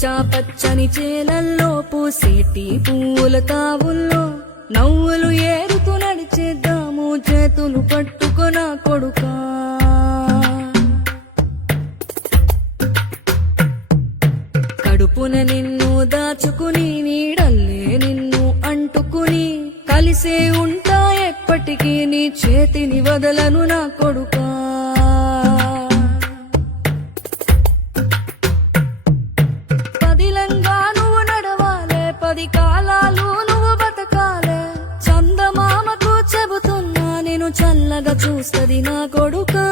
పచ్చా పచ్చని చేలల్లో పూసేటి పువ్వుల తావుల్లో నవ్వులు ఏరుతూ నడిచేద్దాము చేతులు పట్టుకొన కొడుకా. కడుపున నిన్ను దాచుకుని నీడల్లే నిన్ను అంటుకుని కలిసే ఉంటా ఎప్పటికీ నీ చేతిని వదలను నా కొడుకా. పదిలంగా నువ్వు నడవాలే, 10 కాలాలు నువ్వు బతకాలే. చందమామకు చెబుతున్నా నేను చల్లగా చూస్తది నా కొడుకా.